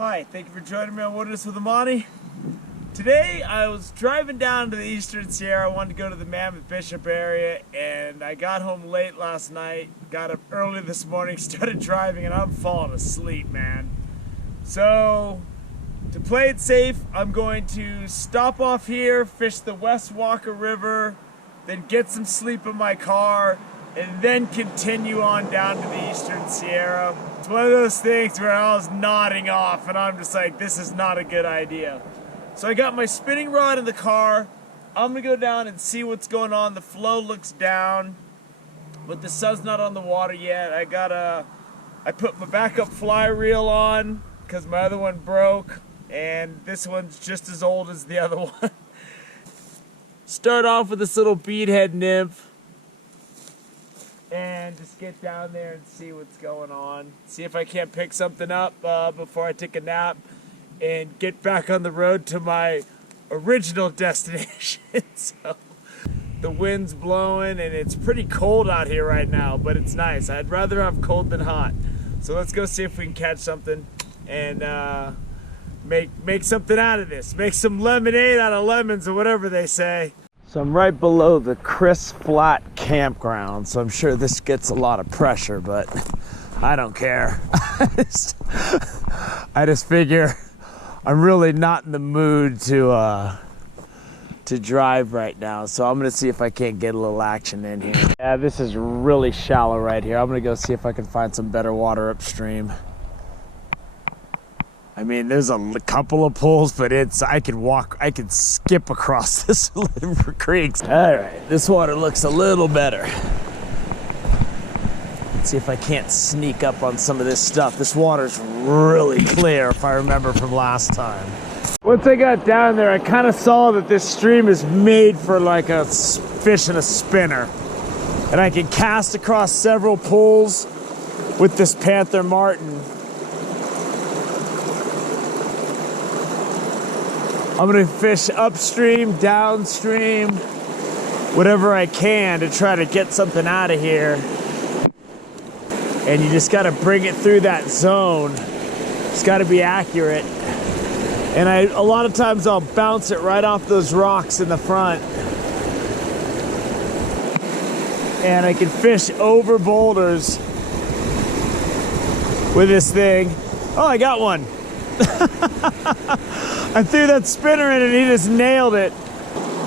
Hi, thank you for joining me on Wilderness with Amani. Today I was driving down to the Eastern Sierra. I wanted to go to the Mammoth Bishop area, and I got home late last night, got up early this morning, started driving, and I'm falling asleep, man. So, to play it safe, I'm going to stop off here, fish the West Walker River, then get some sleep in my car, and then continue on down to the Eastern Sierra. It's one of those things where I was nodding off and I'm just like, this is not a good idea. So I got my spinning rod in the car. I'm gonna go down and see what's going on. The flow looks down, but the sun's not on the water yet. I put my backup fly reel on because my other one broke, and this one's just as old as the other one. Start off with this little beadhead nymph and just get down there and see what's going on. See if I can't pick something up before I take a nap and get back on the road to my original destination. So the wind's blowing and it's pretty cold out here right now, but it's nice. I'd rather have cold than hot. So let's go see if we can catch something and make something out of this. Make some lemonade out of lemons or whatever they say. So I'm right below the Chris Flat campground, so I'm sure this gets a lot of pressure, but I don't care. I just figure I'm really not in the mood to drive right now, so I'm gonna see if I can't get a little action in here. Yeah, this is really shallow right here. I'm gonna go see if I can find some better water upstream. I mean, there's a couple of pools, but I could skip across this river creeks. All right, this water looks a little better. Let's see if I can't sneak up on some of this stuff. This water's really clear, if I remember from last time. Once I got down there, I kind of saw that this stream is made for like a fish and a spinner. And I can cast across several pools with this Panther Martin. I'm gonna fish upstream, downstream, whatever I can to try to get something out of here. And you just gotta bring it through that zone. It's gotta be accurate. And a lot of times I'll bounce it right off those rocks in the front. And I can fish over boulders with this thing. Oh, I got one. I threw that spinner in and he just nailed it.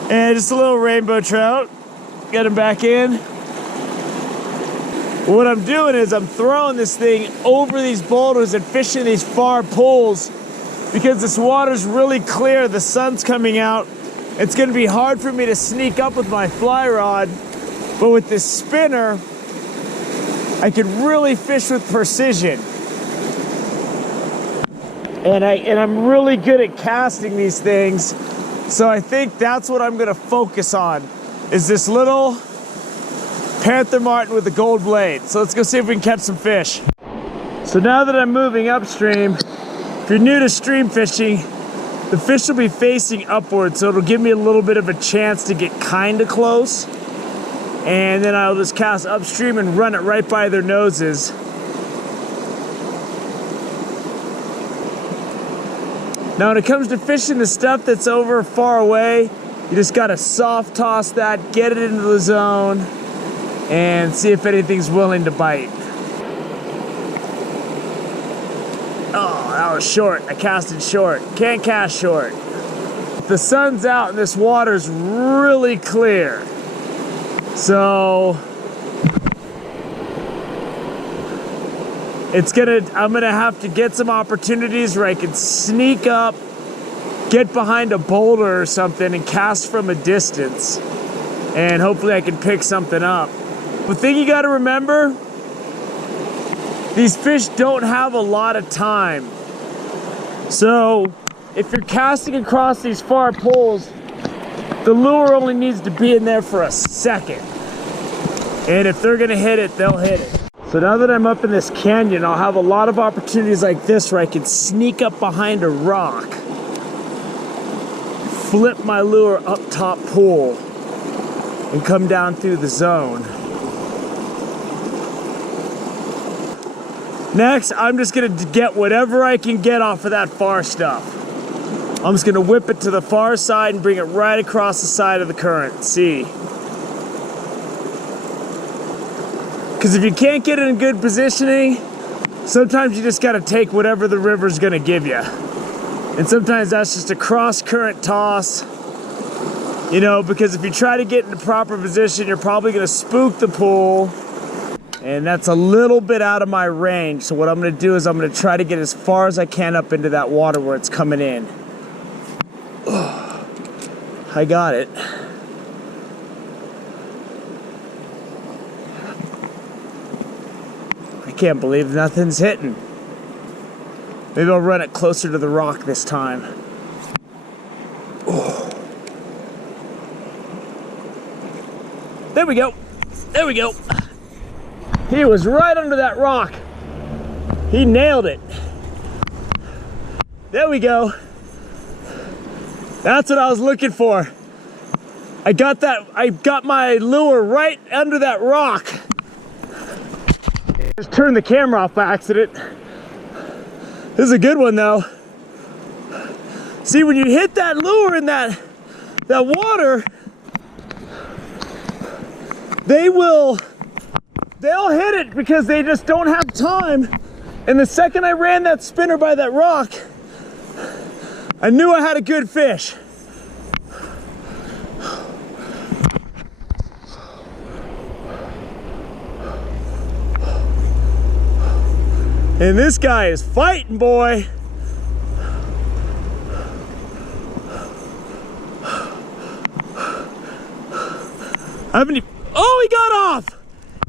And just a little rainbow trout. Get him back in. What I'm doing is I'm throwing this thing over these boulders and fishing these far pools because this water's really clear. The sun's coming out. It's gonna be hard for me to sneak up with my fly rod, but with this spinner, I can really fish with precision. And I'm really good at casting these things, so I think that's what I'm gonna focus on, is this little Panther Martin with the gold blade. So let's go see if we can catch some fish. So now that I'm moving upstream, if you're new to stream fishing, the fish will be facing upward, so it'll give me a little bit of a chance to get kinda close. And then I'll just cast upstream and run it right by their noses. Now when it comes to fishing the stuff that's over far away, you just gotta soft toss that, get it into the zone, and see if anything's willing to bite. Oh, that was short. I casted short. Can't cast short. The sun's out and this water's really clear. So I'm gonna have to get some opportunities where I can sneak up, get behind a boulder or something and cast from a distance. And hopefully I can pick something up. The thing you gotta remember, these fish don't have a lot of time. So if you're casting across these far pools, the lure only needs to be in there for a second. And if they're gonna hit it, they'll hit it. So now that I'm up in this canyon, I'll have a lot of opportunities like this where I can sneak up behind a rock, flip my lure up top pool, and come down through the zone. Next, I'm just gonna get whatever I can get off of that far stuff. I'm just gonna whip it to the far side and bring it right across the side of the current. See? Because if you can't get it in good positioning, sometimes you just gotta take whatever the river's gonna give you. And sometimes that's just a cross current toss. You know, because if you try to get in the proper position, you're probably gonna spook the pool. And that's a little bit out of my range. So what I'm gonna do is I'm gonna try to get as far as I can up into that water where it's coming in. I got it. I can't believe nothing's hitting. Maybe I'll run it closer to the rock this time. There we go. There we go. He was right under that rock. He nailed it. There we go. That's what I was looking for. I got my lure right under that rock. Just turned the camera off by accident. This is a good one though. See, when you hit that lure in that water, they'll hit it because they just don't have time. And the second I ran that spinner by that rock, I knew I had a good fish. And this guy is fighting, boy. Oh, he got off!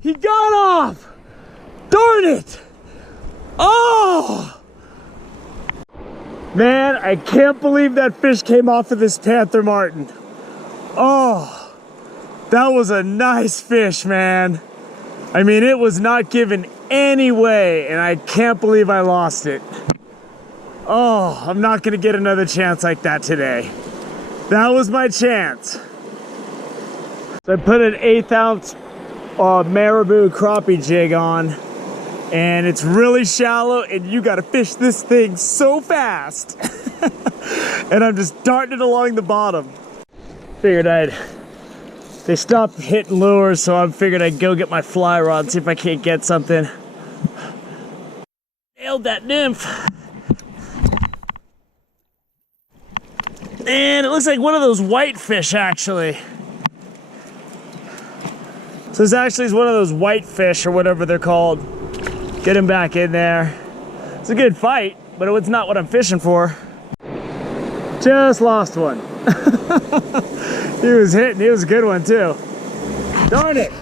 He got off! Darn it! Oh! Man, I can't believe that fish came off of this Panther Martin. Oh, that was a nice fish, man. I mean, it was not given any way, and I can't believe I lost it. Oh, I'm not gonna get another chance like that today. That was my chance. So I put an 1/8 ounce marabou crappie jig on, and it's really shallow, and you gotta fish this thing so fast. And I'm just darting it along the bottom. Figured they stopped hitting lures, so I figured I'd go get my fly rod and see if I can't get something. Nailed that nymph. And it looks like one of those whitefish, actually. So this actually is one of those whitefish or whatever they're called. Get him back in there. It's a good fight, but it's not what I'm fishing for. Just lost one. He was hitting, he was a good one too. Darn it.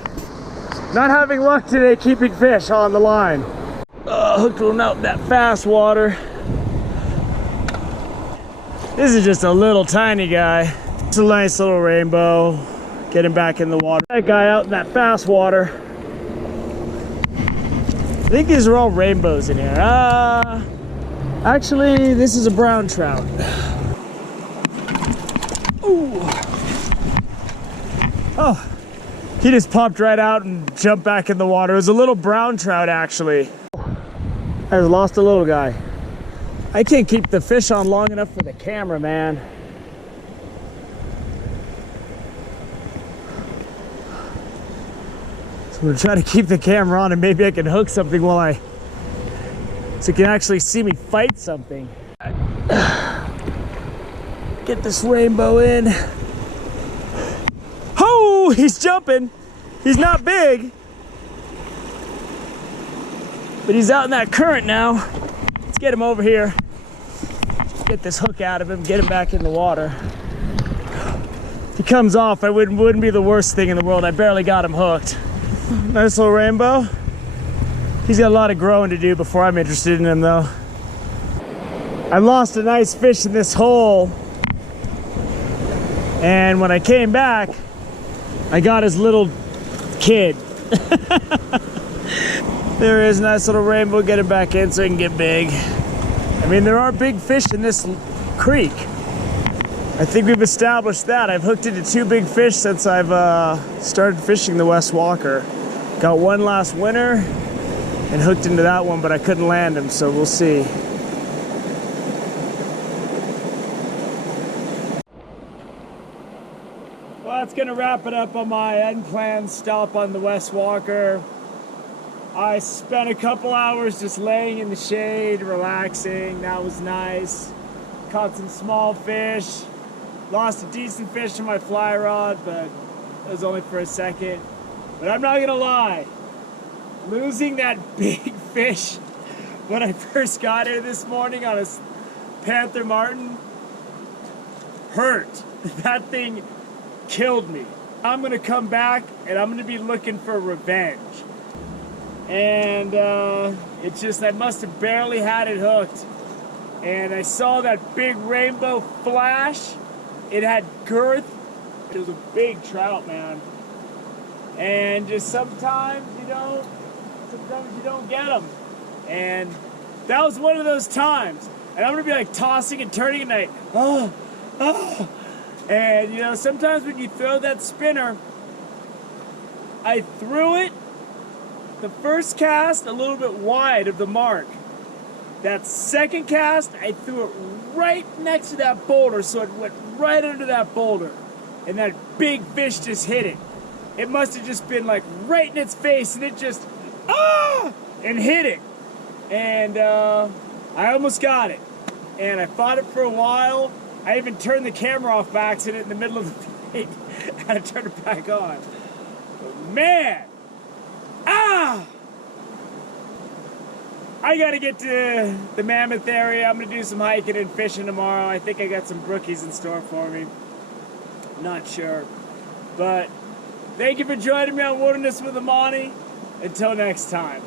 Not having luck today keeping fish on the line. Hooked one out in that fast water. This is just a little tiny guy. It's a nice little rainbow. Get him back in the water. That guy out in that fast water. I think these are all rainbows in here. Actually, this is a brown trout. Ooh. Oh, he just popped right out and jumped back in the water. It was a little brown trout, actually. I lost a little guy. I can't keep the fish on long enough for the camera, man. So I'm gonna try to keep the camera on, and maybe I can hook something so you can actually see me fight something. Get this rainbow in. Oh, he's jumping. He's not big, but he's out in that current now. Let's get him over here. Get this hook out of him, get him back in the water. If he comes off, it wouldn't be the worst thing in the world. I barely got him hooked. Nice little rainbow. He's got a lot of growing to do before I'm interested in him though. I lost a nice fish in this hole, and when I came back, I got his little kid. There is a nice little rainbow. Get him back in so he can get big. I mean, there are big fish in this creek. I think we've established that. I've hooked into 2 big fish since I've started fishing the West Walker. Got one last winter, and hooked into that one, but I couldn't land him, so we'll see. Well, that's gonna wrap it up on my unplanned stop on the West Walker. I spent a couple hours just laying in the shade, relaxing. That was nice. Caught some small fish. Lost a decent fish to my fly rod, but it was only for a second. But I'm not gonna lie, losing that big fish when I first got here this morning on a Panther Martin hurt. That thing killed me. I'm gonna come back and I'm gonna be looking for revenge. And it's just, I must have barely had it hooked. And I saw that big rainbow flash. It had girth. It was a big trout, man. And just sometimes you don't get them. And that was one of those times. And I'm gonna be like tossing and turning at night. Oh. And you know, sometimes when you throw that spinner, I threw it the first cast a little bit wide of the mark. That second cast, I threw it right next to that boulder, so it went right under that boulder. And that big fish just hit it. It must have just been like right in its face, and it just, and hit it. And I almost got it. And I fought it for a while. I even turned the camera off by accident in the middle of the fight. I had to turn it back on. But man, I gotta get to the Mammoth area. I'm gonna do some hiking and fishing tomorrow. I think I got some brookies in store for me. Not sure. But thank you for joining me on Wilderness with Amani. Until next time.